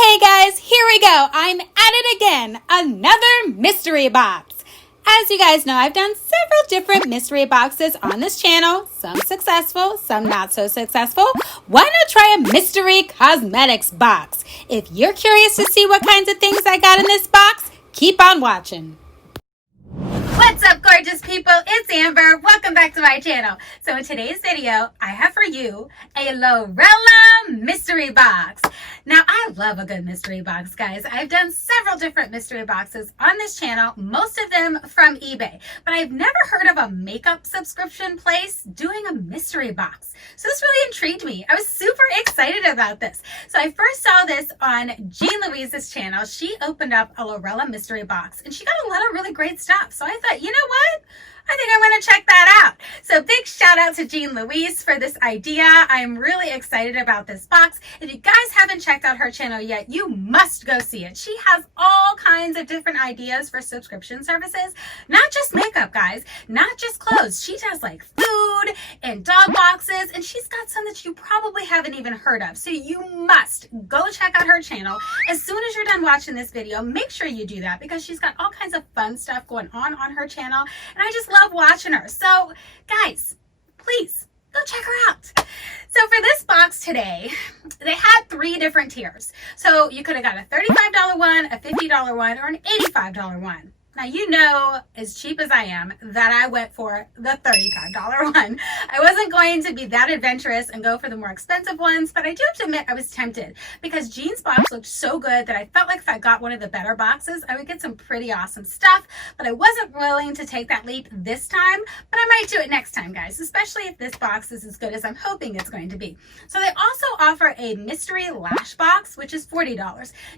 Okay guys, here we go. I'm at it again. Another mystery box. As you guys know, I've done several different mystery boxes on this channel. Some successful, some not so successful. Why not try a mystery cosmetics box? If you're curious to see what kinds of things I got in this box, keep on watching. What's up, gorgeous people? It's Amber. Welcome back to my channel. So in today's video, I have for you a Lurella mystery box. Now, I love a good mystery box, guys. I've done several different mystery boxes on this channel, most of them from eBay, but I've never heard of a makeup subscription place doing a mystery box. So this really intrigued me. I was super excited about this. So I first saw this on Jean Louise's channel. She opened up a Lurella mystery box and she got a lot of really great stuff. So I thought, you know what? I think I'm going to check that out. So big shout out to Jean Louise for this idea. I'm really excited about this box. If you guys haven't checked out her channel yet, you must go see it. She has all kinds of different ideas for subscription services. Not just makeup, guys. Not just clothes. She does like food and dog boxes. And she's got some that you probably haven't even heard of. So you must go check out her channel. As soon as you're done watching this video, make sure you do that because she's got all kinds of fun stuff going on her channel. And I just love watching her. So guys, please go check her out. So for this box today, they had 3 different tiers. So you could have got a $35 one, a $50 one, or an $85 one. Now, you know, as cheap as I am, that I went for the $35 one. I wasn't going to be that adventurous and go for the more expensive ones, but I do have to admit I was tempted because Jean's box looked so good that I felt like if I got one of the better boxes, I would get some pretty awesome stuff, but I wasn't willing to take that leap this time, but I might do it next time, guys, especially if this box is as good as I'm hoping it's going to be. So they also offer a mystery lash box, which is $40.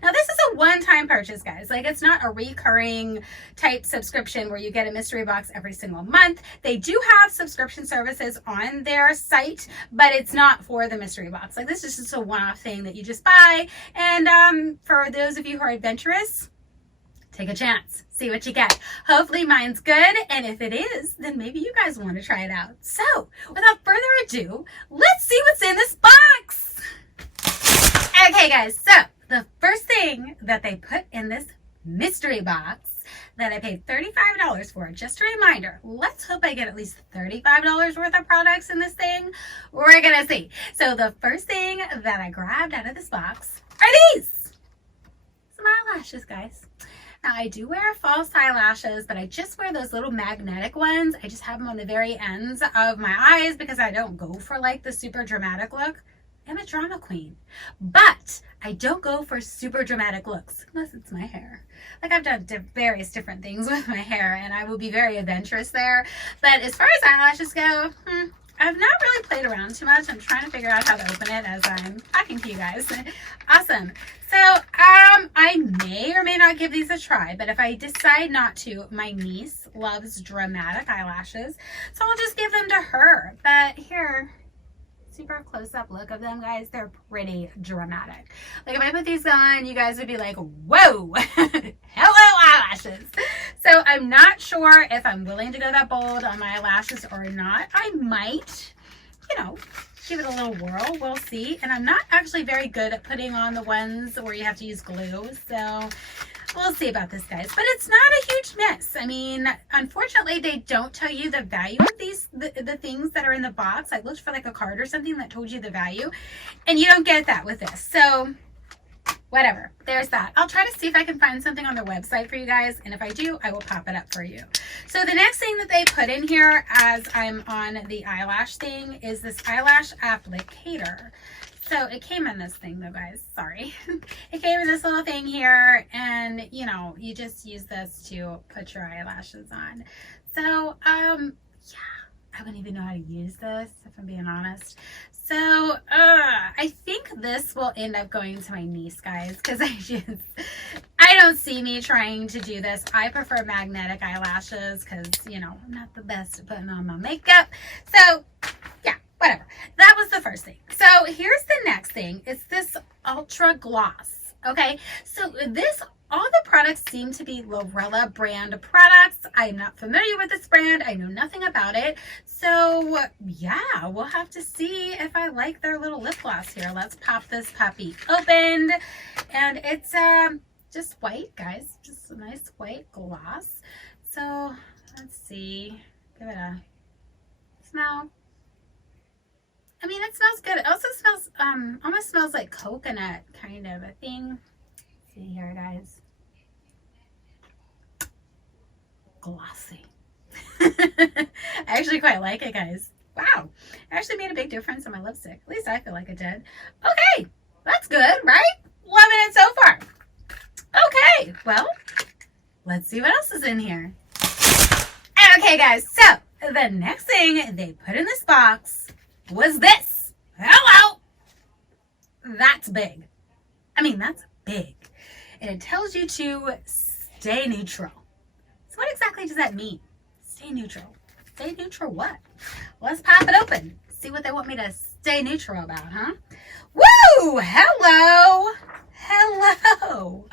Now, this is a one-time purchase, guys. Like, it's not a recurring type subscription where you get a mystery box every single month. They do have subscription services on their site, but it's not for the mystery box. Like, this is just a one-off thing that you just buy. And for those of you who are adventurous, take a chance, see what you get. Hopefully mine's good, and if it is, then maybe you guys want to try it out. So without further ado, let's see what's in this box. Okay guys, so the first thing that they put in this mystery box that I paid $35 for, just a reminder, let's hope I get at least $35 worth of products in this thing. We're gonna see. So the first thing that I grabbed out of this box are these, some eyelashes, guys. Now, I do wear false eyelashes, but I just wear those little magnetic ones. I just have them on the very ends of my eyes because I don't go for like the super dramatic look. I'm a drama queen, but I don't go for super dramatic looks unless it's my hair. Like, I've done various different things with my hair and I will be very adventurous there. But as far as eyelashes go, I've not really played around too much. I'm trying to figure out how to open it as I'm talking to you guys. Awesome. So I may or may not give these a try, but if I decide not to, my niece loves dramatic eyelashes, so I'll just give them to her. But here, super close-up look of them, guys. They're pretty dramatic. Like, if I put these on, you guys would be like, whoa. Hello, eyelashes. So I'm not sure if I'm willing to go that bold on my eyelashes or not. I might, you know, give it a little whirl. We'll see. And I'm not actually very good at putting on the ones where you have to use glue, so we'll see about this, guys. But it's not a huge miss. I mean, unfortunately, they don't tell you the value of these, the things that are in the box. I looked for like a card or something that told you the value, and you don't get that with this. So whatever, there's that. I'll try to see if I can find something on their website for you guys, and if I do, I will pop it up for you. So the next thing that they put in here as I'm on the eyelash thing is this eyelash applicator. So it came in this thing though, guys, sorry. It came in this little thing here, and you know, you just use this to put your eyelashes on. So yeah, I wouldn't even know how to use this if I'm being honest. So I think this will end up going to my niece, guys, because I don't see me trying to do this. I prefer magnetic eyelashes because, you know, I'm not the best at putting on my makeup. So yeah, whatever. That was the first thing. So here's the next thing. It's this ultra gloss. Okay, so this, all the products seem to be Lurella brand products. I'm not familiar with this brand. I know nothing about it. So yeah, we'll have to see if I like their little lip gloss here. Let's pop this puppy open. and it's just white, guys, just a nice white gloss. So let's see, give it a smell. I mean, it smells good. It also smells almost smells like coconut kind of a thing. Let's see here, guys. Glossy. I actually quite like it, guys. Wow, it actually made a big difference in my lipstick. At least I feel like it did. Okay, that's good, right? Loving it so far. Okay, well, let's see what else is in here. Okay, guys, so the next thing they put in this box was this. Hello! That's big. I mean, that's big. And it tells you to stay neutral. So what exactly does that mean? Stay neutral. Stay neutral what? Let's pop it open. See what they want me to stay neutral about, huh? Woo! Hello! Hello!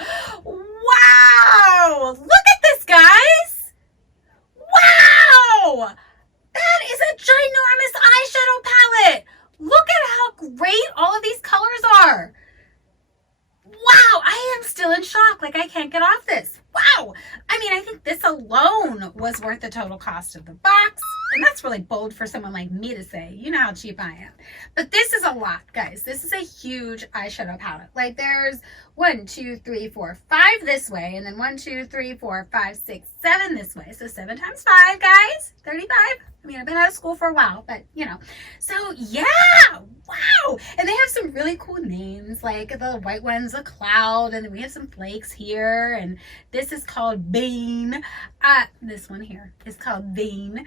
Wow! Look at this, guys! Wow! That is a ginormous eyeshadow palette! Look at how great all of these colors are! Wow, I am still in shock. Like, I can't get off this. Wow. I mean, I think this alone was worth the total cost of the box. And that's really bold for someone like me to say. You know how cheap I am. But this is a lot, guys. This is a huge eyeshadow palette. Like, there's 1, 2, 3, 4, 5 this way. And then 1, 2, 3, 4, 5, 6, 7 this way. So 7 times 5, guys. 35. I mean, I've been out of school for a while, but you know. So yeah, wow. And they have some really cool names, like the white one's a cloud, and then we have some flakes here, and this is called Bean. This one here is Called Bean.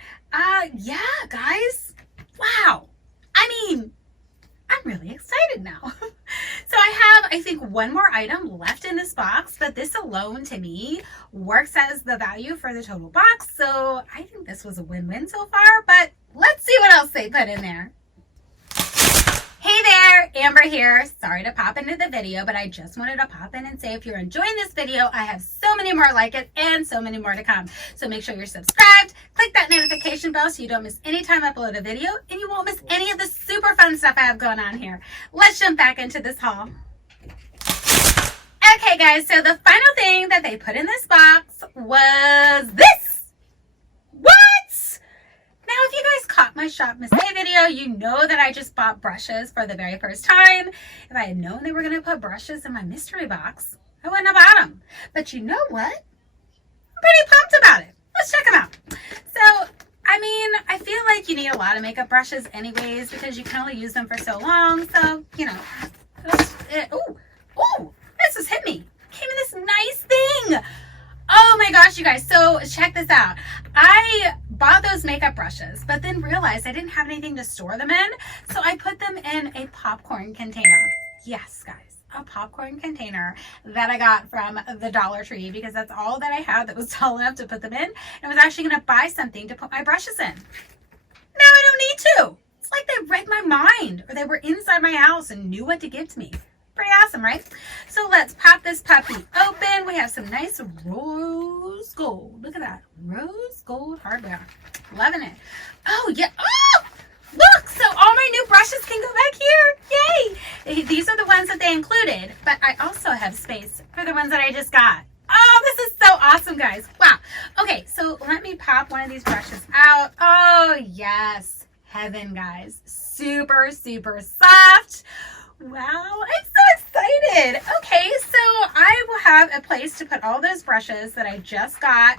Yeah, guys. Wow. I mean, I'm really excited now. So I have, I think, one more item left in this box, but this alone to me works as the value for the total box. So I think this was a win-win so far, but let's see what else they put in there. Hey there, Amber here. Sorry to pop into the video, but I just wanted to pop in and say if you're enjoying this video, I have so many more like it and so many more to come. So make sure you're subscribed, click that notification bell so you don't miss any time I upload a video, and you won't miss any of the super fun stuff I have going on here. Let's jump back into this haul. Okay guys, so the final thing that they put in this box was this. What? Now, if you guys caught my Shop Miss A video, you know that I just bought brushes for the very first time. If I had known they were going to put brushes in my mystery box, I wouldn't have bought them. But you know what? I'm pretty pumped about it. Let's check them out. So, I mean, I feel like you need a lot of makeup brushes anyways because you can only use them for so long. So, you know, oh, this just hit me. Came in this nice thing. Oh my gosh, you guys. So check this out. I bought those makeup brushes, but then realized I didn't have anything to store them in. So I put them in a popcorn container. Yes, guys, a popcorn container that I got from the Dollar Tree because that's all that I had that was tall enough to put them in. And I was actually going to buy something to put my brushes in. Now I don't need to. It's like they read my mind or they were inside my house and knew what to give to me. Pretty awesome, right? So let's pop this puppy open. We have some nice rose gold. Look at that. Rose gold hardware. Loving it. Oh, yeah. Oh, look. So all my new brushes can go back here. Yay. These are the ones that they included, but I also have space for the ones that I just got. Oh, this is so awesome, guys. Wow. Okay, so let me pop one of these brushes out. Oh, yes. Heaven, guys. Super, super soft. Wow, I'm so excited. Okay, so I will have a place to put all those brushes that I just got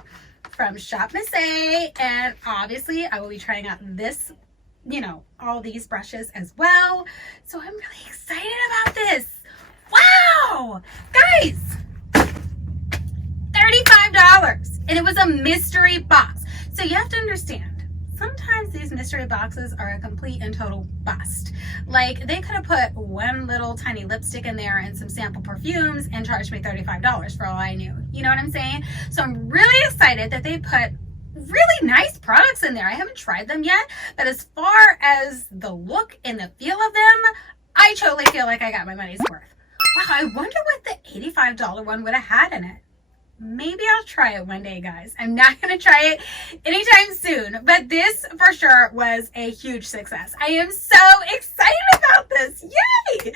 from Shop Miss A, and obviously I will be trying out this, you know, all these brushes as well. So I'm really excited about this. Wow, guys, $35, and it was a mystery box. So you have to understand, sometimes these mystery boxes are a complete and total bust. Like, they could have put one little tiny lipstick in there and some sample perfumes and charged me $35 for all I knew. You know what I'm saying? So I'm really excited that they put really nice products in there. I haven't tried them yet, but as far as the look and the feel of them, I totally feel like I got my money's worth. Wow, I wonder what the $85 one would have had in it. Maybe I'll try it one day, guys. I'm not going to try it anytime soon, but this for sure was a huge success. I am so excited about this. Yay!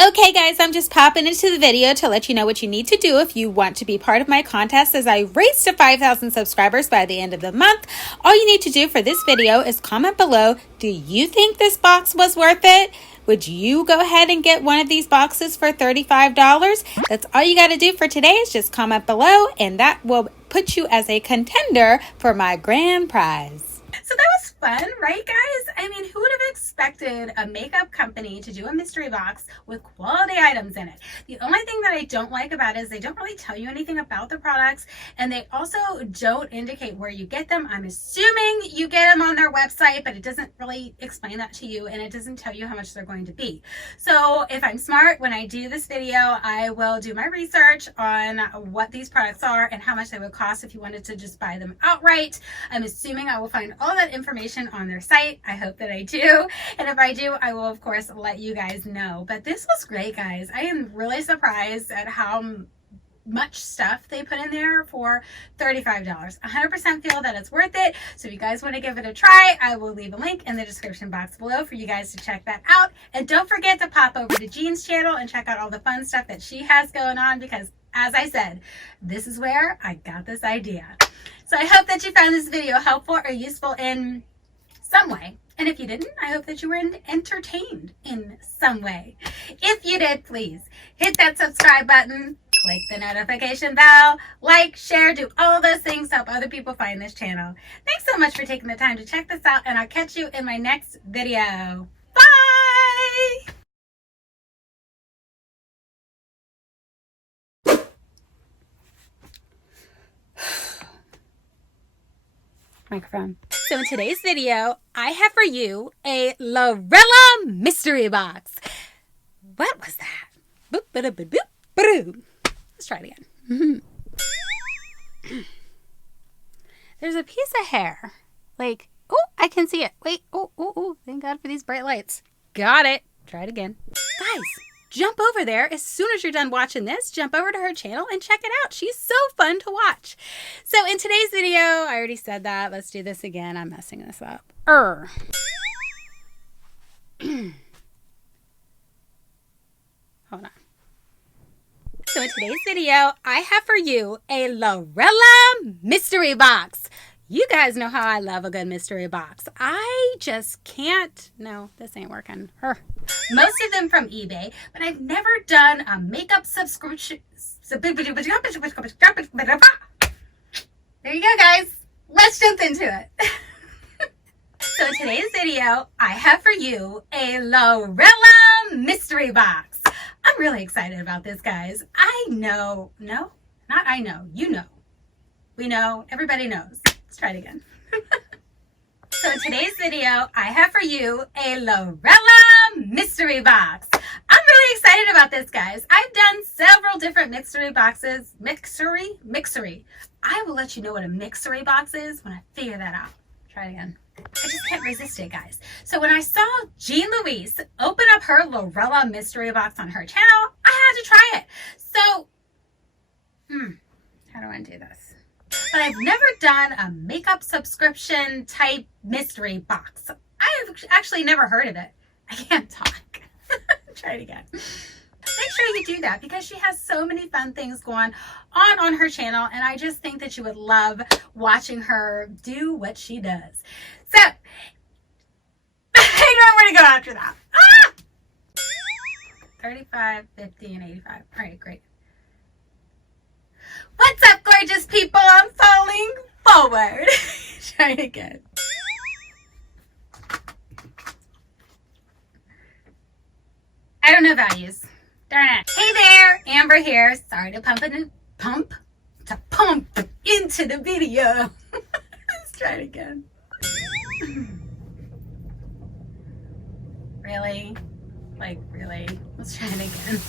Okay guys, I'm just popping into the video to let you know what you need to do if you want to be part of my contest as I race to 5,000 subscribers by the end of the month. All you need to do for this video is comment below, do you think this box was worth it? Would you go ahead and get one of these boxes for $35? That's all you got to do for today is just comment below and that will put you as a contender for my grand prize. So that was fun, right guys? I mean, who would have expected a makeup company to do a mystery box with quality items in it? The only thing that I don't like about it is they don't really tell you anything about the products, and they also don't indicate where you get them. I'm assuming you get them on their website, but it doesn't really explain that to you, and it doesn't tell you how much they're going to be. So if I'm smart, when I do this video, I will do my research on what these products are and how much they would cost if you wanted to just buy them outright. I'm assuming I will find all that information on their site. I hope that I do, and if I do, I will of course let you guys know. But this was great, guys. I am really surprised at how much stuff they put in there for $35. 100% feel that it's worth it. So if you guys want to give it a try, I will leave a link in the description box below for you guys to check that out. And don't forget to pop over to Jean's channel and check out all the fun stuff that she has going on, because as I said, this is where I got this idea. So I hope that you found this video helpful or useful in some way. And if you didn't, I hope that you were entertained in some way. If you did, please hit that subscribe button, click the notification bell, like, share, do all those things to help other people find this channel. Thanks so much for taking the time to check this out, and I'll catch you in my next video. Bye! Microphone. So in today's video, I have for you a Lurella Mystery Box. What was that? Boop, boop, boop, boop, boop. Let's try it again. There's a piece of hair. Like, oh, I can see it. Wait, oh, thank God for these bright lights. Got it. Try it again. Guys, jump over there as soon as you're done watching this. Jump over to her channel and check it out. She's so fun to watch. So in today's video, I already said that. Let's do this again. I'm messing this up. Hold on. So in today's video, I have for you a Lurella Mystery Box. You guys know how I love a good mystery box. I just can't. No, this ain't working. Most of them from eBay, but I've never done a makeup subscription. There you go, guys. Let's jump into it. So in today's video, I have for you a Lurella Mystery Box. I'm really excited about this, guys. You know. We know, everybody knows. Let's try it again. So in today's video, I have for you a Lurella Mystery Box. I'm really excited about this, guys. I've done several different mystery boxes. Mixery. I will let you know what a mixery box is when I figure that out. Try it again. I just can't resist it, guys. So when I saw Jean Louise open up her Lurella Mystery Box on her channel, I had to try it. So, how do I do this? But I've never done a makeup subscription type mystery box. I've actually never heard of it. I can't talk. Try it again. Make sure you do that because she has so many fun things going on her channel, and I just think that you would love watching her do what she does. So, I don't know where to go after that. 35, 50, and 85. All right, great. What's up, gorgeous people? I'm falling forward. Try it again. I don't know values. Darn it. Hey there, Amber here. Sorry to pump into the video. Let's try it again. Really? Like, really? Let's try it again.